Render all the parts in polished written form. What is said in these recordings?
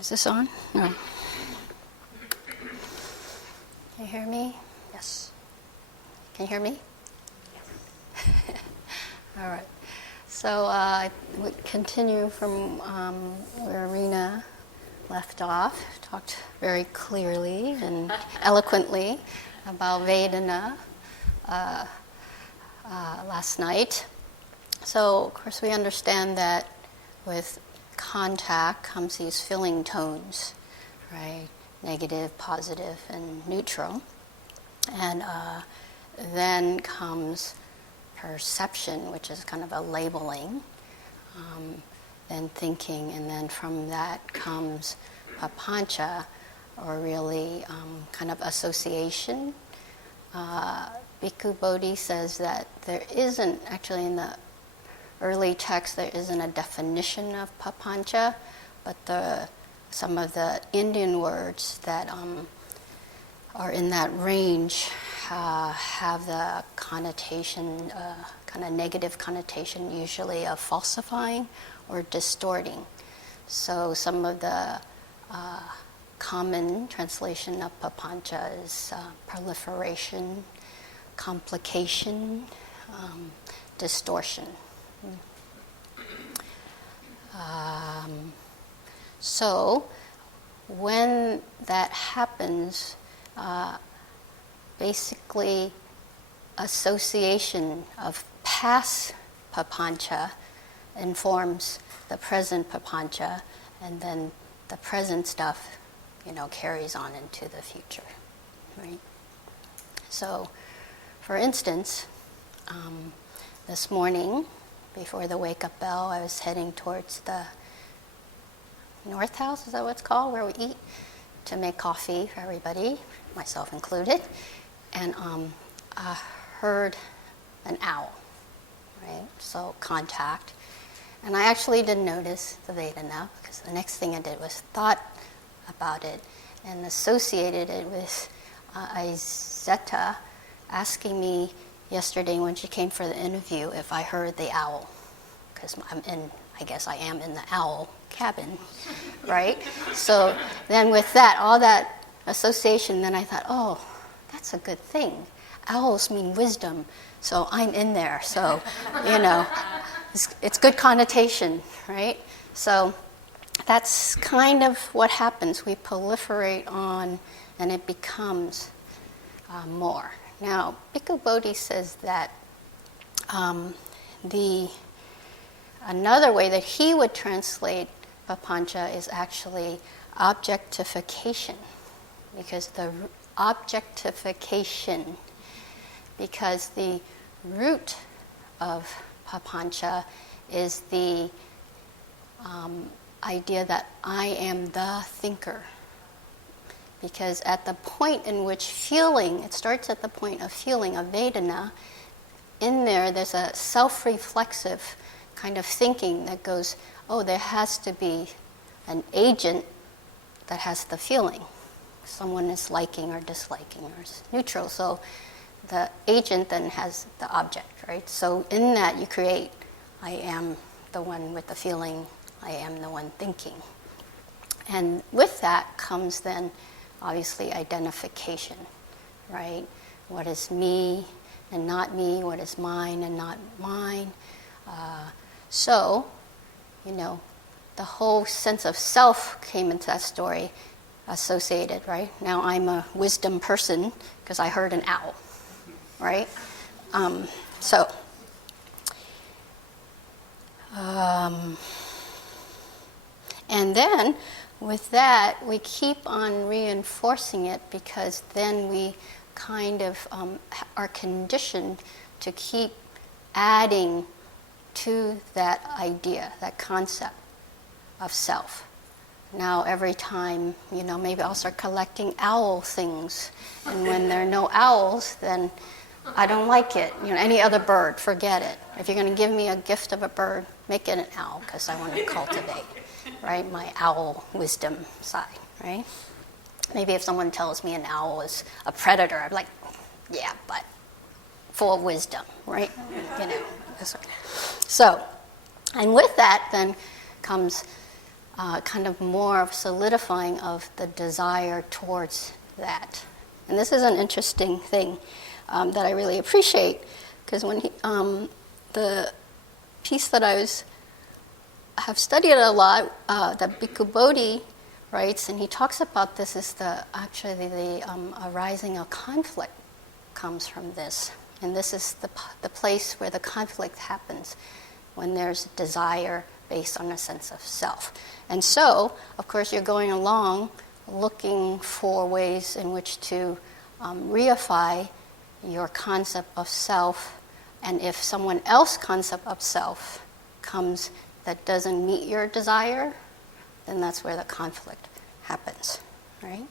Is this on? No. Can you hear me? Yes. Can you hear me? Yes. All right. So I would continue from where Arinna left off. Talked very clearly and eloquently about Vedana last night. So, of course, we understand that with contact comes these feeling tones, right? Negative, positive, and neutral. And then comes perception, which is kind of a labeling, then thinking, and then from that comes papancha, or really kind of association. Bhikkhu Bodhi says that there isn't, actually in the early text, there isn't a definition of papancha, but some of the Indian words that are in that range have the connotation, kind of negative connotation, usually of falsifying or distorting. So some of the common translation of papancha is proliferation, complication, distortion. So when that happens, basically association of past papancha informs the present papancha, and then the present stuff, carries on into the future, right? So, for instance, this morning, before the wake-up bell, I was heading towards the North House, is that what it's called, where we eat, to make coffee for everybody, myself included. And I heard an owl, right? So contact. And I actually didn't notice the Vedana, because the next thing I did was thought about it and associated it with Izetta asking me yesterday when she came for the interview if I heard the owl, because I guess I am in the owl cabin, right? So then with that, all that association, then I thought, oh, that's a good thing. Owls mean wisdom, so I'm in there. So, it's good connotation, right? So that's kind of what happens. We proliferate on, and it becomes more. Now, Bhikkhu Bodhi says that another way that he would translate papancha is actually objectification, because the root of papancha is the idea that I am the thinker. Because at the point in which feeling, it starts at the point of feeling, of Vedana, in there's a self-reflexive kind of thinking that goes, oh, there has to be an agent that has the feeling. Someone is liking or disliking or is neutral. So the agent then has the object, right? So in that you create, I am the one with the feeling, I am the one thinking. And with that comes then obviously identification, right? What is me and not me? What is mine and not mine? So, the whole sense of self came into that story associated, right? Now I'm a wisdom person because I heard an owl, right? And then with that, we keep on reinforcing it, because then we kind of are conditioned to keep adding to that idea, that concept of self. Now every time, maybe I'll start collecting owl things, and when there are no owls, then I don't like it. Any other bird, forget it. If you're going to give me a gift of a bird, make it an owl, because I want to cultivate, right, my owl wisdom side, right? Maybe if someone tells me an owl is a predator, I'm like, yeah, but full of wisdom, right? So, and with that then comes kind of more of solidifying of the desire towards that. And this is an interesting thing that I really appreciate, because when the piece that have studied a lot, that Bhikkhu Bodhi writes, and he talks about this, is the arising of conflict comes from this. And this is the place where the conflict happens, when there's desire based on a sense of self. And so, of course, you're going along looking for ways in which to reify your concept of self, and if someone else's concept of self comes that doesn't meet your desire, then that's where the conflict happens, right?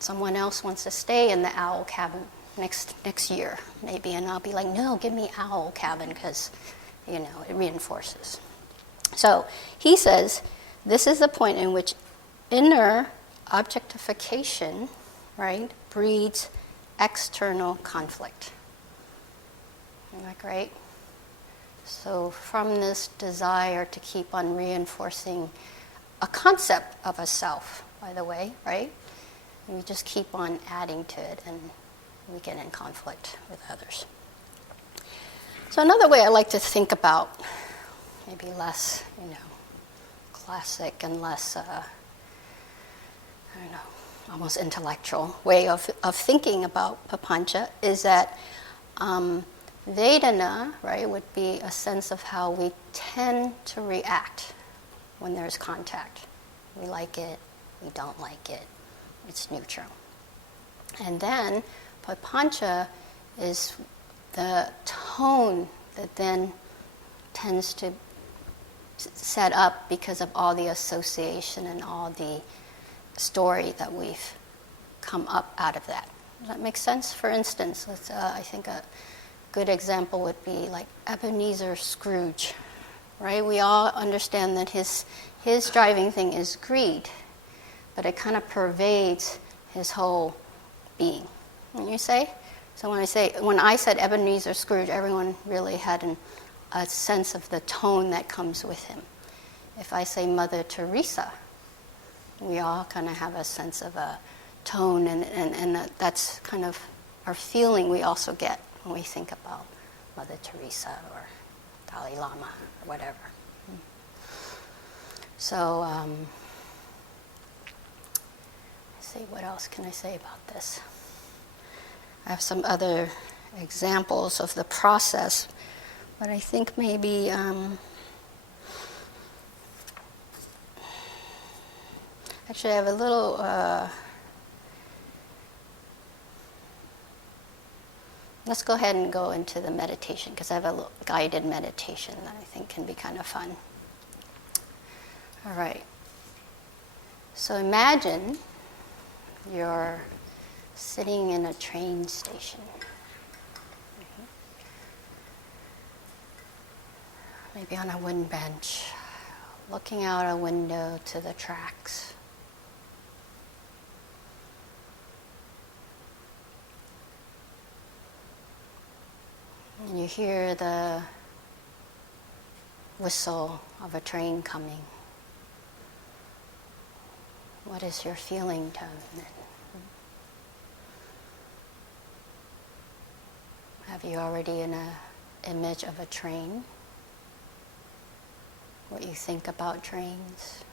Someone else wants to stay in the owl cabin next year, maybe, and I'll be like, no, give me owl cabin, because, it reinforces. So he says, this is the point in which inner objectification, right, breeds external conflict. Isn't that great? So from this desire to keep on reinforcing a concept of a self, by the way, right? And we just keep on adding to it, and we get in conflict with others. So another way I like to think about, maybe less, classic and less, almost intellectual way of thinking about papancha is that Vedana, right, would be a sense of how we tend to react when there's contact. We like it, we don't like it, it's neutral. And then papancha is the tone that then tends to set up because of all the association and all the story that we've come up out of that. Does that make sense? For instance, I think a good example would be like Ebenezer Scrooge, right? We all understand that his driving thing is greed, but it kind of pervades his whole being. When you say? So when I said Ebenezer Scrooge, everyone really had a sense of the tone that comes with him. If I say Mother Teresa, we all kind of have a sense of a tone, and that's kind of our feeling we also get when we think about Mother Teresa or Dalai Lama or whatever. So, let's see, what else can I say about this? I have some other examples of the process, but I think maybe actually I have a little let's go ahead and go into the meditation, because I have a little guided meditation that I think can be kind of fun. All right. So imagine you're sitting in a train station. Maybe on a wooden bench, looking out a window to the tracks. And you hear the whistle of a train coming. What is your feeling tone then? Have you already an image of a train? What you think about trains?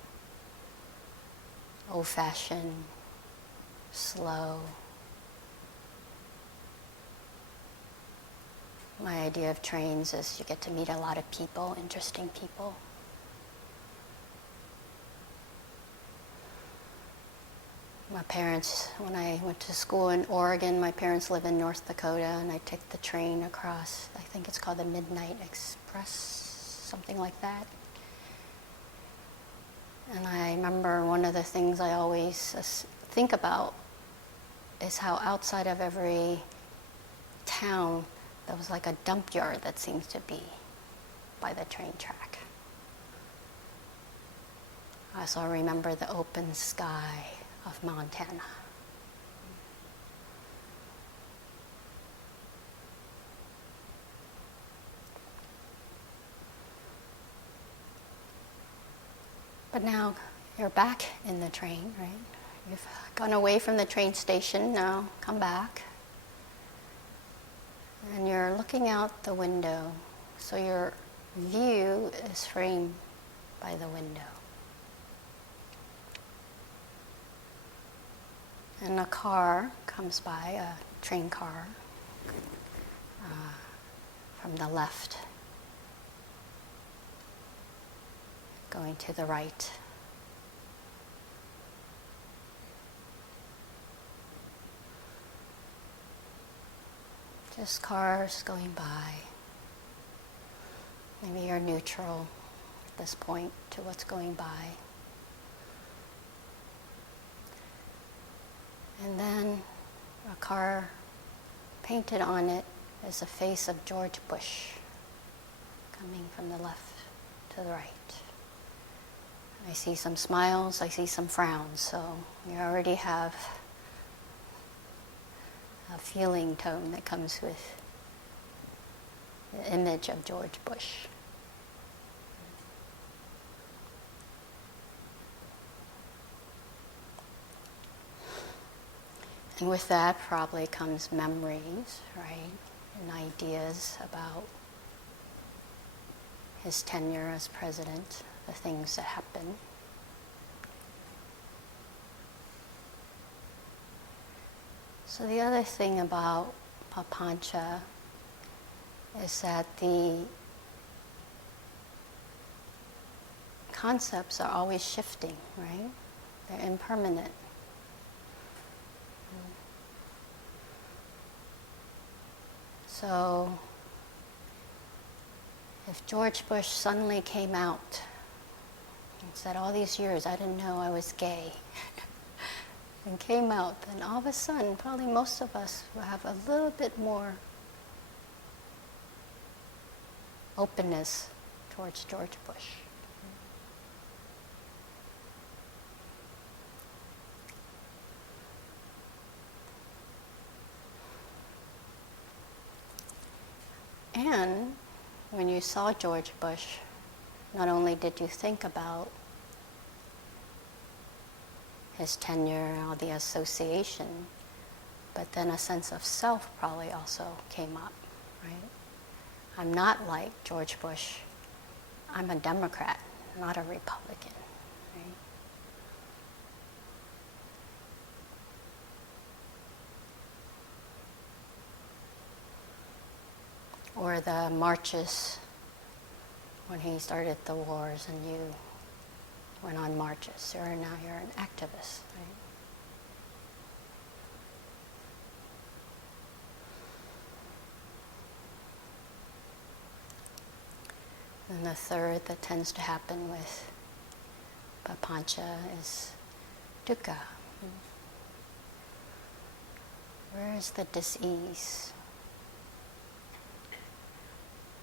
Old-fashioned, slow. My idea of trains is you get to meet a lot of people, interesting people. My parents, when I went to school in Oregon, my parents live in North Dakota, and I take the train across, I think it's called the Midnight Express, something like that. And I remember one of the things I always think about is how outside of every town, there was like a dump yard that seems to be by the train track. I also remember the open sky of Montana. But now you're back in the train, right? You've gone away from the train station, now come back. And you're looking out the window, so your view is framed by the window. And a car comes by, a train car, from the left, going to the right. Just cars going by. Maybe you're neutral at this point to what's going by. And then a car painted on it is a face of George Bush coming from the left to the right. I see some smiles, I see some frowns, so you already have a feeling tone that comes with the image of George Bush. And with that probably comes memories, right? And ideas about his tenure as president, the things that happened. So the other thing about Papancha is that the concepts are always shifting, right? They're impermanent. So if George Bush suddenly came out and said, all these years I didn't know I was gay, and came out, then all of a sudden, probably most of us will have a little bit more openness towards George Bush. And when you saw George Bush, not only did you think about his tenure and all the association, but then a sense of self probably also came up, right? I'm not like George Bush. I'm a Democrat, not a Republican, right? Or the marches when he started the wars and you went on marches. Now you're an activist, right? And the third that tends to happen with Papancha is dukkha. Where is the dis-ease?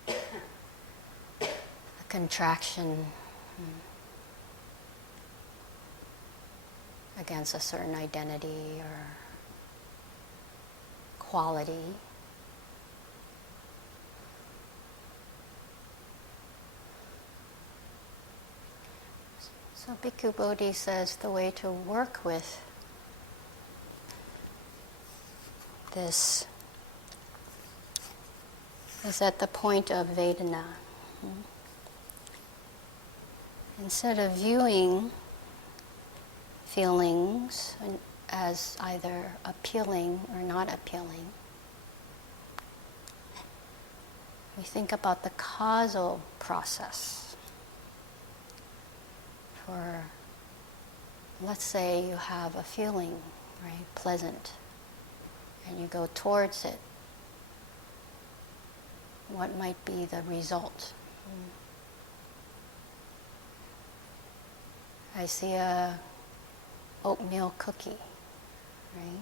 The contraction against a certain identity or quality. So Bhikkhu Bodhi says the way to work with this is at the point of Vedana. Instead of viewing feelings as either appealing or not appealing, we think about the causal process. For, let's say you have a feeling, right, pleasant, and you go towards it. What might be the result? I see a oatmeal cookie, right?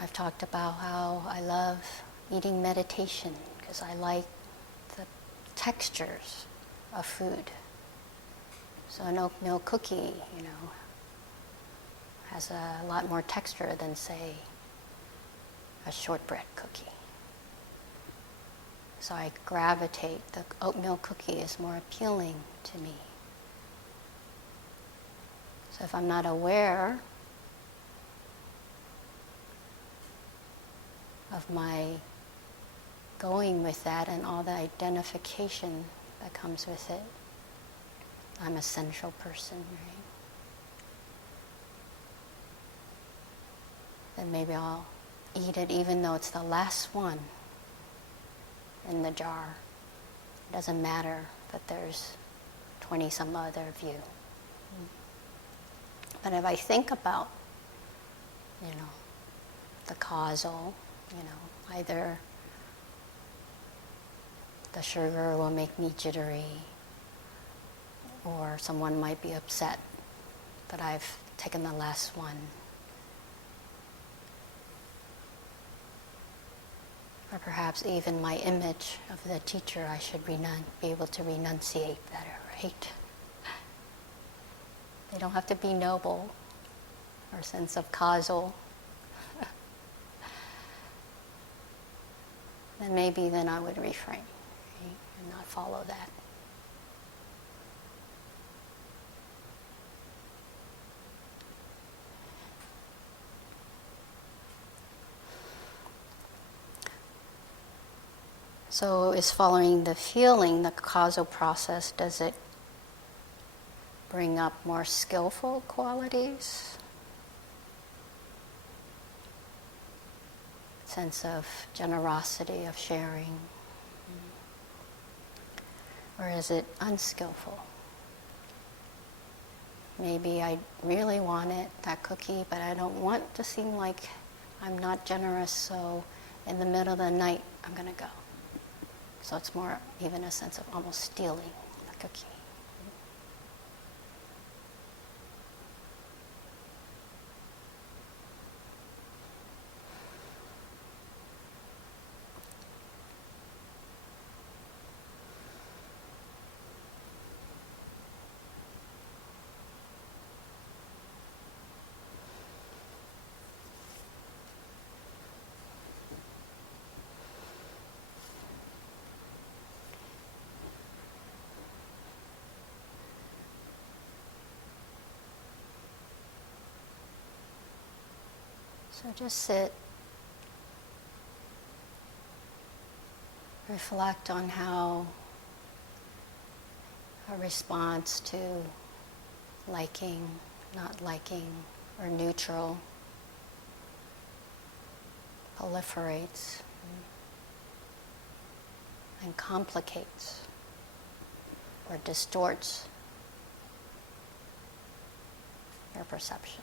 I've talked about how I love eating meditation because I like the textures of food. So an oatmeal cookie, has a lot more texture than, say, a shortbread cookie. So I gravitate. The oatmeal cookie is more appealing to me. So if I'm not aware of my going with that and all the identification that comes with it, I'm a sensual person, right? Then maybe I'll eat it even though it's the last one in the jar. It doesn't matter that there's 20 some other view. But if I think about, the causal, either the sugar will make me jittery, or someone might be upset that I've taken the last one. Or perhaps even my image of the teacher, I should be able to renunciate better, right? They don't have to be noble or sense of causal. Then maybe I would refrain, right? And not follow that. So is following the feeling, the causal process, does it bring up more skillful qualities? Sense of generosity, of sharing? Or is it unskillful? Maybe I really want it, that cookie, but I don't want to seem like I'm not generous, so in the middle of the night, I'm going to go. So it's more even a sense of almost stealing the cookie. So just sit, reflect on how a response to liking, not liking, or neutral proliferates and complicates or distorts your perception.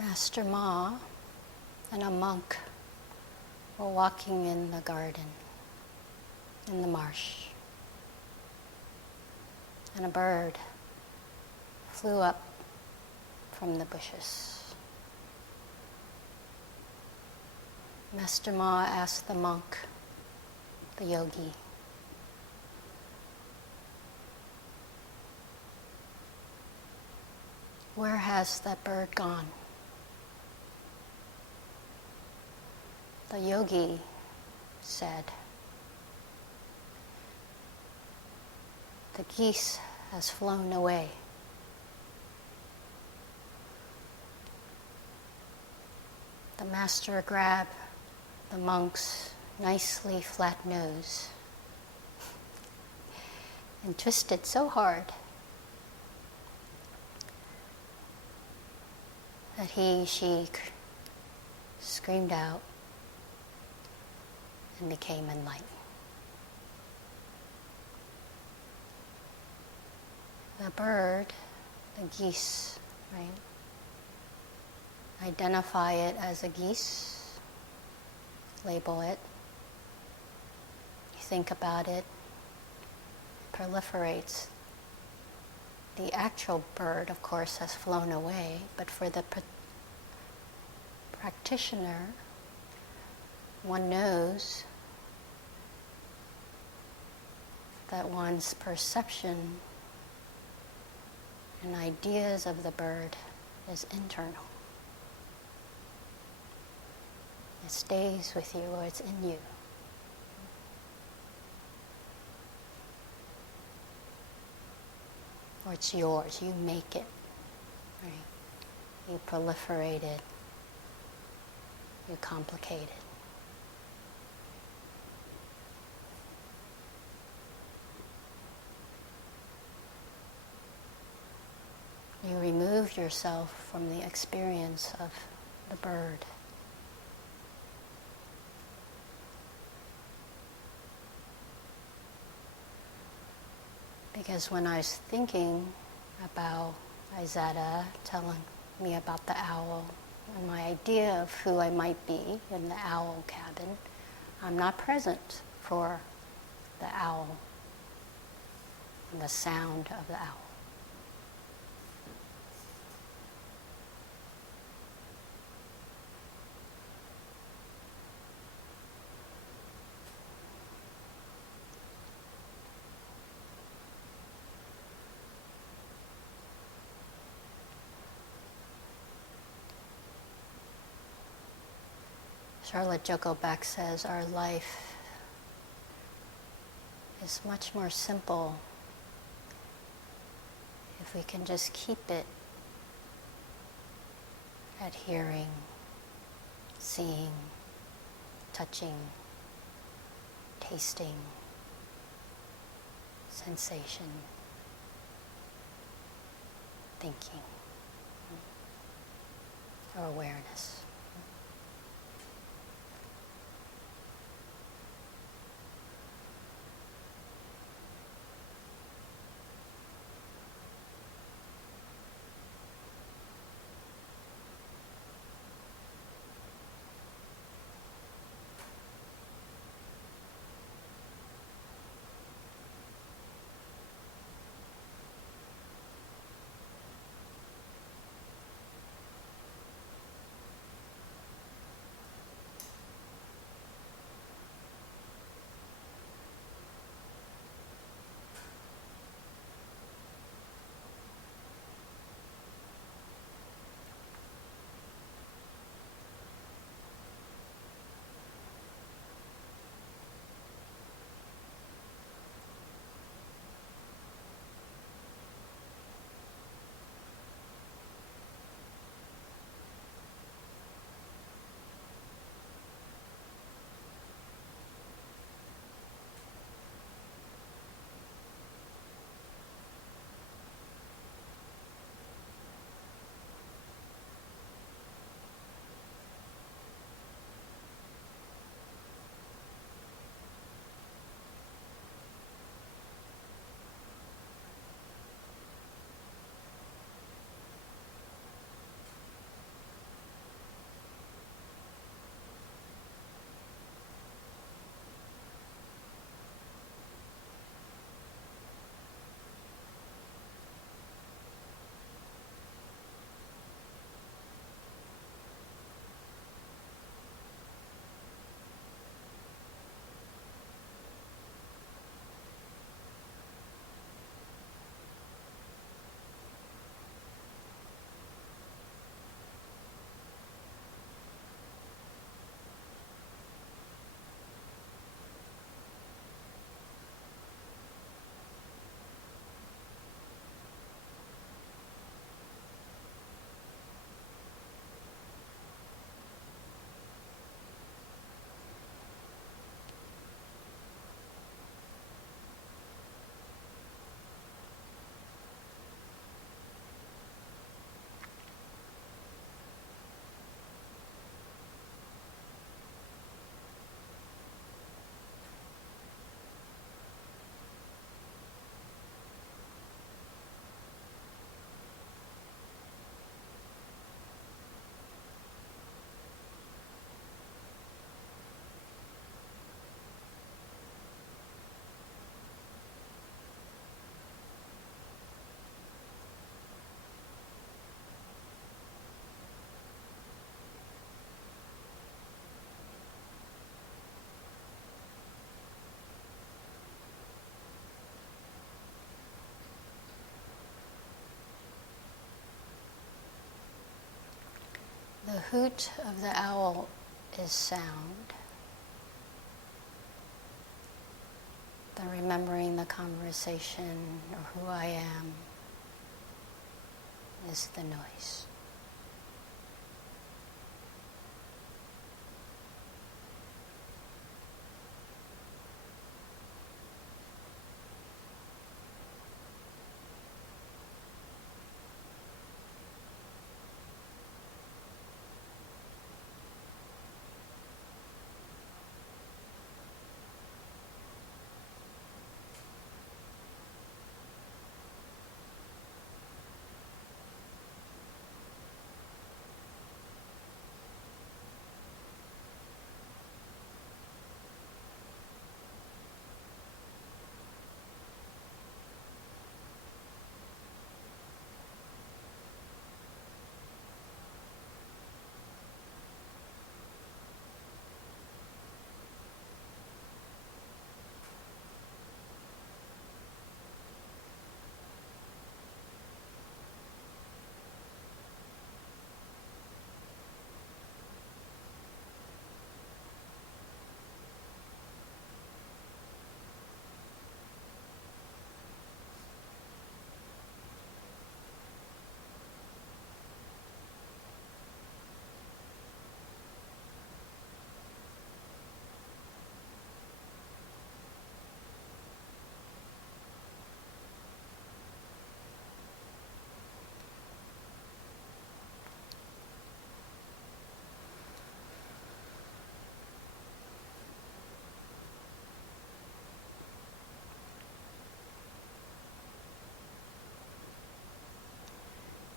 Master Ma and a monk were walking in the garden, in the marsh, and a bird flew up from the bushes. Master Ma asked the monk, the yogi, "Where has that bird gone?" The yogi said, "The geese has flown away." The master grabbed the monk's nicely flat nose and twisted so hard that she screamed out and became enlightened. The bird, the geese, right? Identify it as a geese, label it, you think about it, proliferates. The actual bird, of course, has flown away, but for the practitioner, one knows that one's perception and ideas of the bird is internal. It stays with you, or it's in you. Or it's yours, you make it, right? You proliferate it, you complicate it. You remove yourself from the experience of the bird. Because when I was thinking about Izetta telling me about the owl and my idea of who I might be in the owl cabin, I'm not present for the owl and the sound of the owl. Charlotte Joko Beck says our life is much more simple if we can just keep it at hearing, seeing, touching, tasting, sensation, thinking, or awareness. The hoot of the owl is sound. The remembering the conversation or who I am is the noise.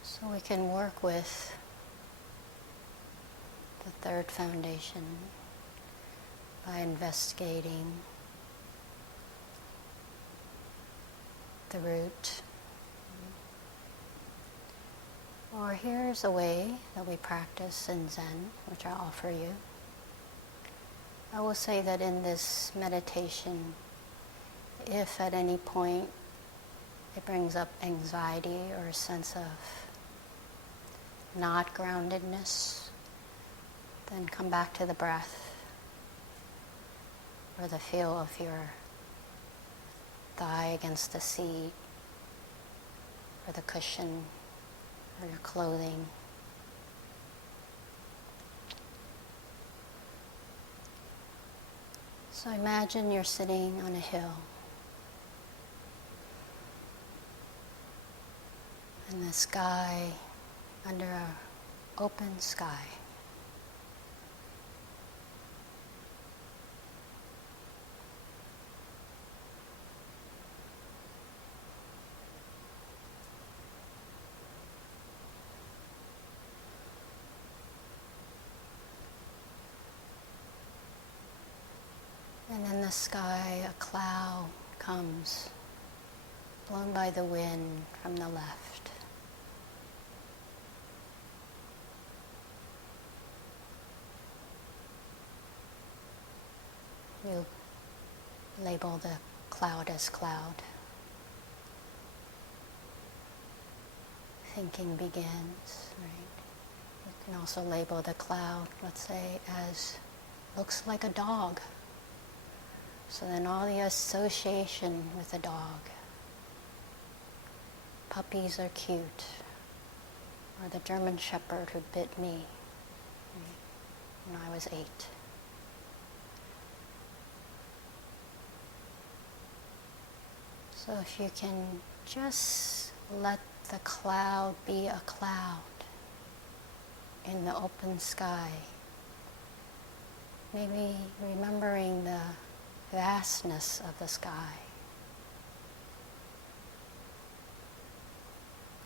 So we can work with the third foundation by investigating the root. Or here's a way that we practice in Zen, which I'll offer you. I will say that in this meditation, if at any point it brings up anxiety or a sense of not groundedness, then come back to the breath or the feel of your thigh against the seat or the cushion or your clothing. So imagine you're sitting on a hill in the sky, under an open sky. And in the sky, a cloud comes, blown by the wind from the left. You label the cloud as cloud. Thinking begins, right? You can also label the cloud, let's say, as looks like a dog. So then all the association with a dog. Puppies are cute. Or the German Shepherd who bit me when I was 8. So if you can just let the cloud be a cloud in the open sky, maybe remembering the vastness of the sky.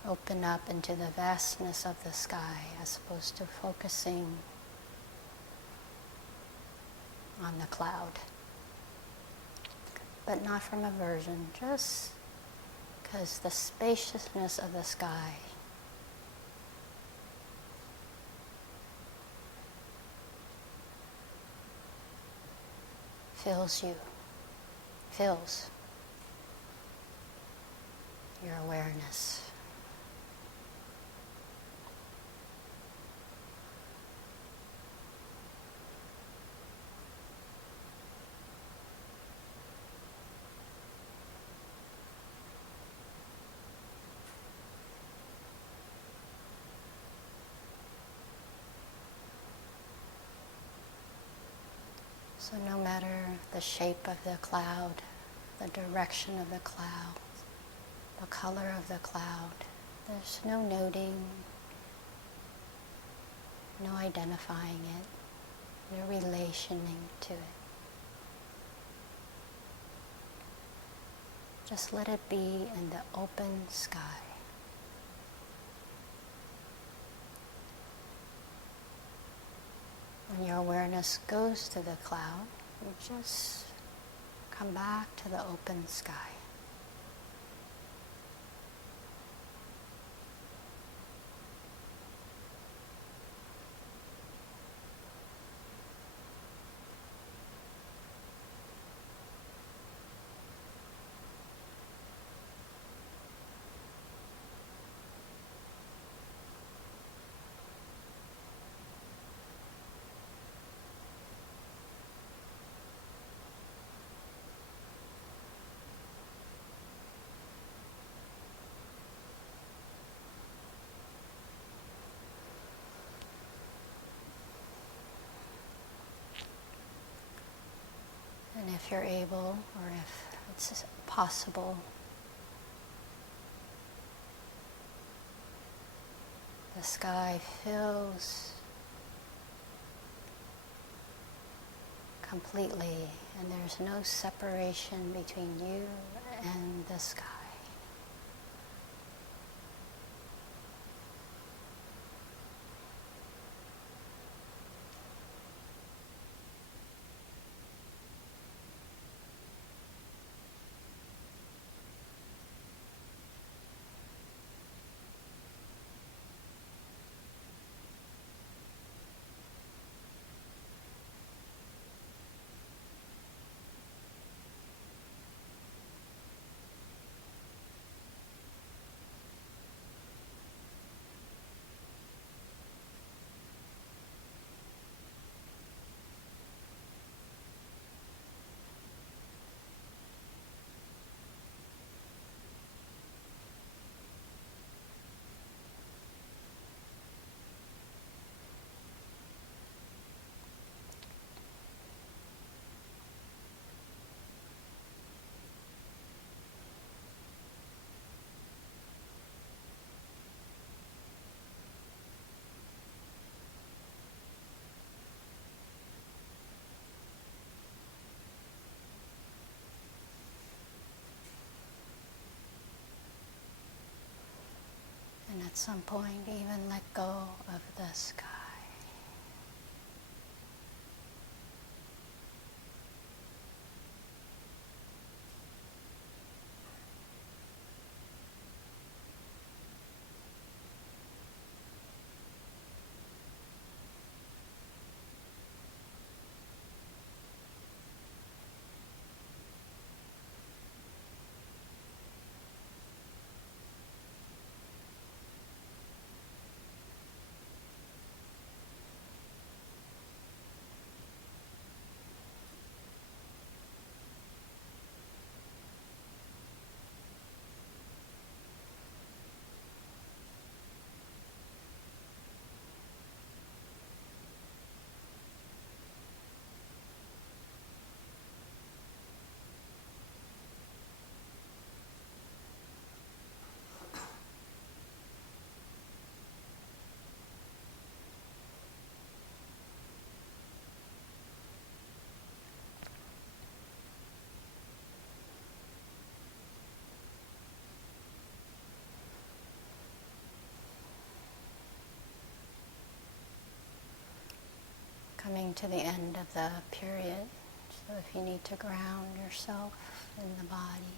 Open up into the vastness of the sky as opposed to focusing on the cloud. But not from aversion, just because the spaciousness of the sky fills your awareness. So no matter the shape of the cloud, the direction of the cloud, the color of the cloud, there's no noting, no identifying it, no relationing to it. Just let it be in the open sky. When your awareness goes to the cloud, you just come back to the open sky. And if you're able, or if it's possible, the sky fills completely, and there's no separation between you and the sky. And at some point, even let go of the sky. Coming to the end of the period, so if you need to ground yourself in the body,